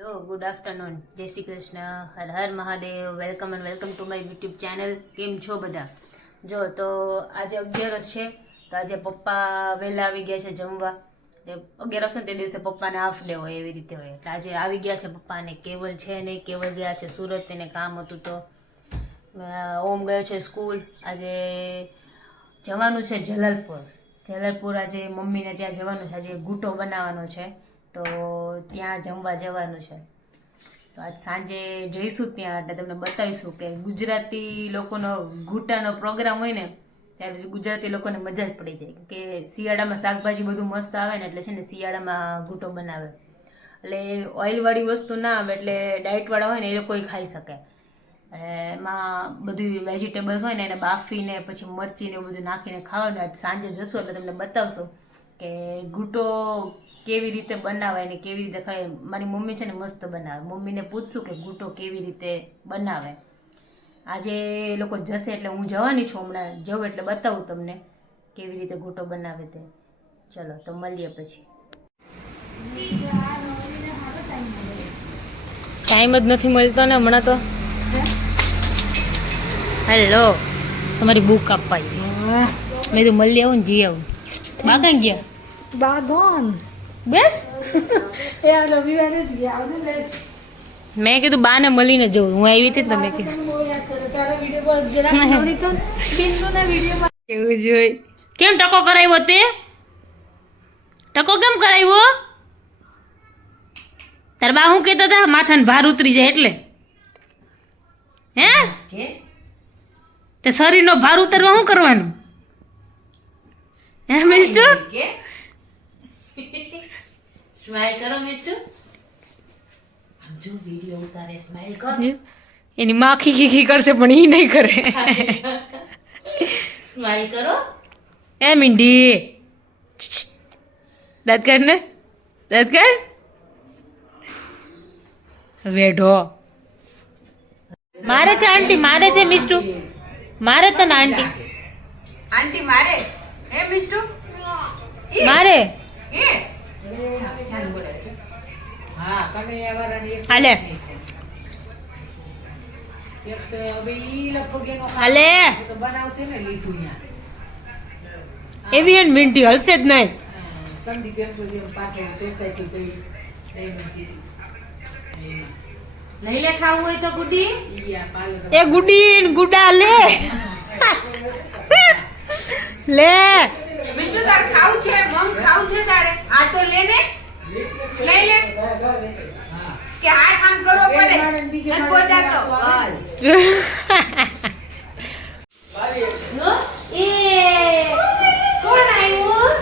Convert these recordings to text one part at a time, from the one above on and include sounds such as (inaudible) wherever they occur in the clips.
Hello good afternoon Jai Shri Krishna Har Har Mahadev welcome and welcome to my YouTube channel કેમ છો બધા? જો, તો આજે અગિયારસ છે. તો આજે પપ્પા વહેલા આવી ગયા છે જમવા. અગિયારસ ને તે દિવસે પપ્પાને હાફ ડે હોય એવી રીતે હોય. એટલે આજે આવી ગયા છે પપ્પાને. કેવલ છે નહીં કેવલ ગયા છે સુરત. તેને કામ હતું તો ઓમ ગયો છે સ્કૂલ. આજે જવાનું છે જલાલપુર. જલાલપુર આજે મમ્મીને ત્યાં જવાનું છે. આજે ગૂટો બનાવવાનો છે. તો ત્યાં જમવા જવાનું છે. તો આજ સાંજે જઈશું ત્યાં એટલે તમને બતાવીશું કે ગુજરાતી લોકોનો ઘૂંટાનો પ્રોગ્રામ હોય ને, ત્યારે પછી ગુજરાતી લોકોને મજા જ પડી જાય. કે શિયાળામાં શાકભાજી બધું મસ્ત આવે ને એટલે છે ને શિયાળામાં ઘૂંટો બનાવે. એટલે ઓઇલવાળી વસ્તુ ના આવે એટલે ડાયટવાળા હોય ને એ લોકો ખાઈ શકે. અને એમાં બધું વેજીટેબલ્સ હોય ને એને બાફીને પછી મરચીને એવું બધું નાખીને ખાવાનું. આજ સાંજે જશો એટલે તમને બતાવશો કે ઘૂંટો કેવી રીતે બનાવાય ને કેવી રીતે ખાય મારી મમ્મી છે ને મસ્ત બનાવે. મમ્મીને પૂછશું કે ગૂટો કેવી રીતે બનાવે. આજે એ લોકો જશે એટલે હું જવાની છું હમણાં. જવું એટલે બતાવું તમને કેવી રીતે ગૂટો બનાવે તે. ચલો તો મળીએ પછી. ટાઈમ જ નથી મળતો ને હમણાં તો. હેલો તમારી બુક આપવાઈ મેં તો મળી આવું ને જી આવું. બા કઈ ગયા? બાગોન બેસ. એ આ રવિવારે જ ગયા આવને બેસ. મેં કીધું બાને મળીને જવું હું આવી હતી તમે કેવું જોઈ કેમ ટકો કરાવ્યો તે? ટકો કેમ કરાવ્યો? તાર બા હું કહેતા હતા માથાને ભાર ઉતરી જાય એટલે. હે? તે શરીરનો ભાર ઉતરવા શું કરવાનું? હે મિસ્ટર સ્માઈલ કરો મિસ્ટર આમ જો વિડિયો ઉતારે સ્માઈલ કર. એની માં ખી ખી કરશે પણ એ નહીં કરે. (laughs) સ્માઈલ કરો. એ મીંડી. દાંત કાઢ ને. દાંત કાઢ. વેઢો. મારે છે આંટી. મારે છે મિસ્ટુ મારે તને આંટી. આંટી મારે? હે મિસ્ટુ મારે હે ચાલ બોલે છે હા કનૈયા વાળાની એક હાલે. હાલે. તો બનાવશે ને લીધું ન્યા એવી એન મીંડી હલશે જ નહીં. સંદીપ એમ પાછળ સોસાયટી. લઈ લે ખાવું હોય તો ગુડી? એ ગુડી ગુડા લે. (laughs) લે. મિસ્ટુ તાર ખાવું છે મમ ખાવું છે તારે આ તો લે ને લઈ લે હા કે હાથ આમ કરવો પડે નથી પહોંચાતો બસ. (laughs) એ કોણ આવ્યું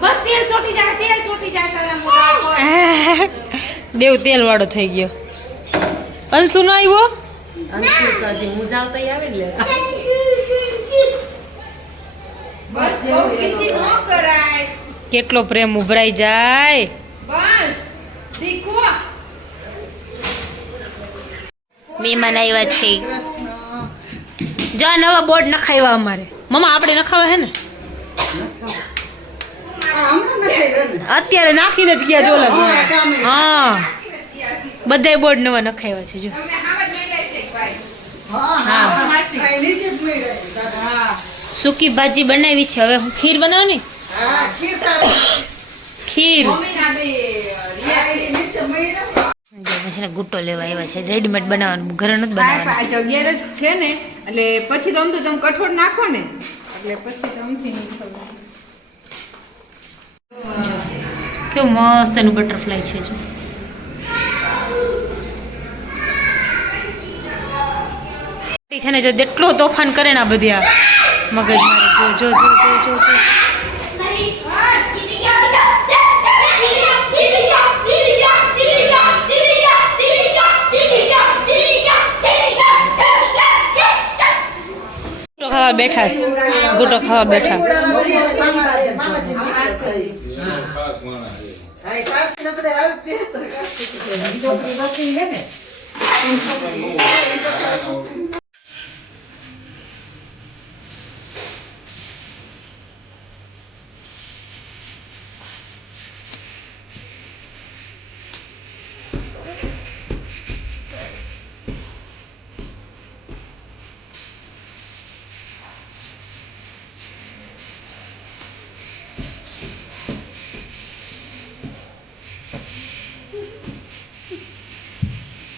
બસ તેલ ચોટી જાય તેલ ચોટી જાય તારા મોઢા (laughs) દેવ તેલ વાળો થઈ ગયો. અંશુ નો આવ્યો અંશુ તો હજી હું જાવ તો આવે ને બસ બહુ કિસી ન કરાય. કેટલો પ્રેમ ઉભરાઈ જાય. મહેમાન આવ્યા છે. જો નવા બોર્ડ નખાવ્યા અમારે. મમ્મા આપણે નખાવા હે ને? અત્યારે નાખીને જ ગયા જો હા. બધાય બોર્ડ નવા નખાવ્યા છે જો. સૂકી ભાજી બનાવી છે. હવે હું ખીર બનાવની ખીર મમ્મીના બે રિયા છે જો ને ગુટ્ટો લેવા આવ્યા છે. રેડીમેડ બનાવવાનું ઘરે નથી બનાવવાનું. આ અગિયારસ છે ને એટલે પછી તો આમ તો તમે કઠોળ નાખો ને એટલે પછી તો આમથી કેવું મસ્ત એનું બટરફ્લાય છે જો. છે ને જો જેટલો તોફાન કરે ને આ બધી આ મગજ મારી જો જો જો જો જો જો ગુટો ખાવા બેઠા છે. ગુટો ખાવા બેઠા.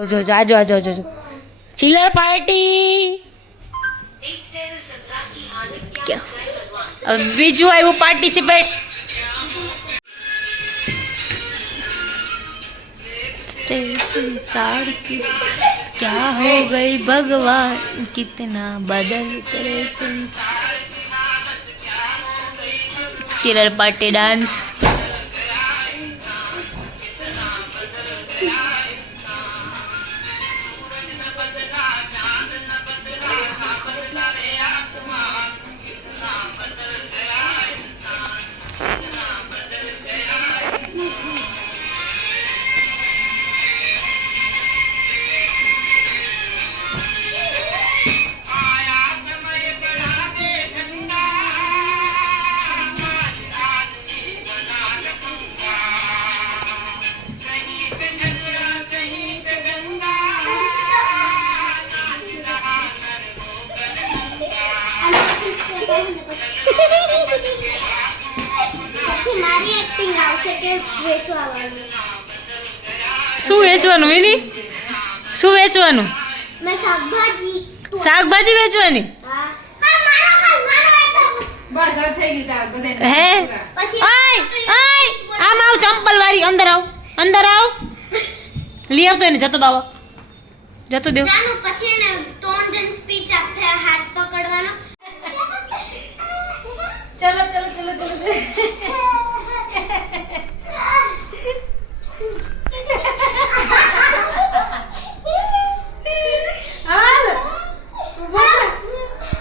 જો જો જો આજો આજો આજો ચિલર પાર્ટી બીજું આવ્યું પાર્ટિસિપેટ संसार की क्या हो गई भगवान कितना बदल करे संसार चिलर पार्टी डांस પછી મારી એક્ટિંગ આવશે કે વેચવા શું વેચવાનું વિની? શું વેચવાનું? મેં શાકભાજી. શાકભાજી વેચવાની? હા. આય આય આમ આવ ચંપલ વાળી અંદર આવ. અંદર આવ. લઈ આવતો એને જતો બાવા. જતો દેવ જાનું પછી એને ત્રણ જણ સ્પીચ આપે હાથ પકડવાનો ચલો ચલો ચલો ચલો હાલ ભૂકા આવશે બહાર આવો હમણાં નથી કરતો ને એટલે.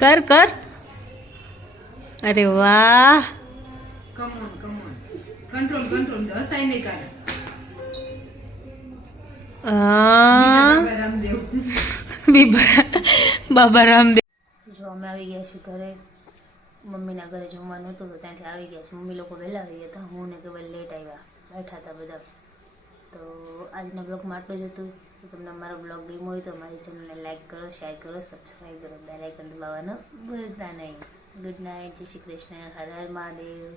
કર કર. અરે વાહ. Come on come on control control હસાય નહીં રામદેવ. બાબા રામદેવ. જો અમે આવી ગયા છીએ ઘરે. મમ્મીના ઘરે જમવાનું હતું તો ત્યાંથી આવી ગયા છે. મમ્મી લોકો વહેલા આવી ગયા હતા. હું ને કેવલ લેટ આવ્યા. બેઠા હતા બધા. તો આજના બ્લોગમાં આટલું જ હતું. તમને મારો બ્લોગ ગમ્યો હોય તો મારી ચેનલને લાઈક કરો શેર કરો સબસ્ક્રાઈબ કરો બેલ આઇકન દબાવવાનું ભૂલતા નહીં. ગુડ નાઇટ જય શ્રી કૃષ્ણ. હર હર મહાદેવ.